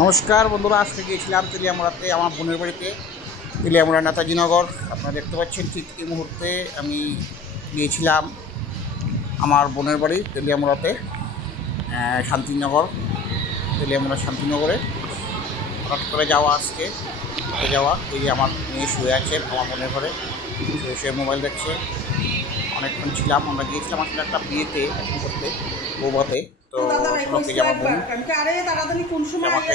নমস্কার বন্ধুরা, আজকে গিয়েছিলাম তেলিয়ামুড়াতে আমার বোনের বাড়িতে। তেলিয়ামুড়া নেতাজিনগর আপনারা দেখতে পাচ্ছেন। ঠিক এই মুহূর্তে আমি গিয়েছিলাম আমার বোনের বাড়ি তেলিয়ামুড়াতে, শান্তিনগর, তেলিয়ামুড়া শান্তিনগরে। হঠাৎ করে যাওয়া, আজকে যাওয়া। এই যে আমার মেয়ে শুয়ে আছে আমার বোনের ঘরে, শুয়ে শুয়ে মোবাইল দেখছে। অনেকক্ষণ ছিলাম, আমরা গিয়েছিলাম আসলে একটা বিয়েতে করতে, বৌভাতে। তো লোকে আমার বোন আমাকে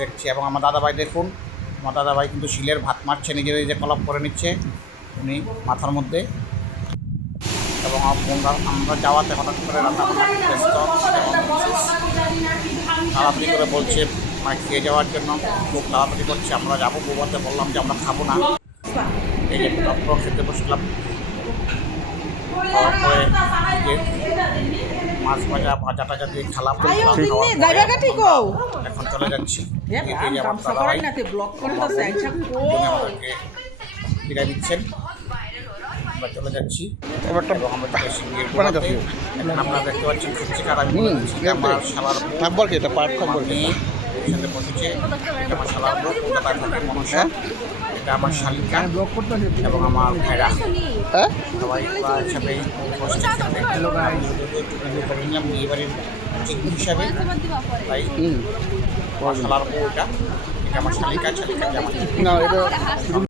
দেখছে এবং আমার দাদাভাই দেখুন, আমার দাদাভাই কিন্তু শিলের ভাত মারছে, নিজের যে কলপ করে নিচ্ছে উনি মাথার মধ্যে। এবং আমার বোনরা আমরা যাওয়াতে হঠাৎ করে রান্না ব্যস্ত, তাড়াতাড়ি করে বলছে মানে খেয়ে যাওয়ার জন্য, খুব তাড়াতাড়ি করছে। আমরা যাবো বৌভাতে, বললাম যে আমরা খাবো না। এই যে ডক্টর খেতে বসলাম, খাওয়ার পরে মাছ ভাজা টাজা দিয়ে খেলাম। এখন চলে যাচ্ছি, বিদায় দিচ্ছেন, আমরা চলে যাচ্ছি। আমরা দেখতে পাচ্ছি আমার শালার সাথে বসেছে। আমার শালার বউ কলকাতায় থাকে, মনসা। এটা আমার শালিকা এবং আমার ভাইরা, সবাই একসাথে নিলাম বিয়ে বাড়ির চিকনি হিসাবে। তাই আমার শালার বউ, এটা আমার শালিকা, শালিকা আমার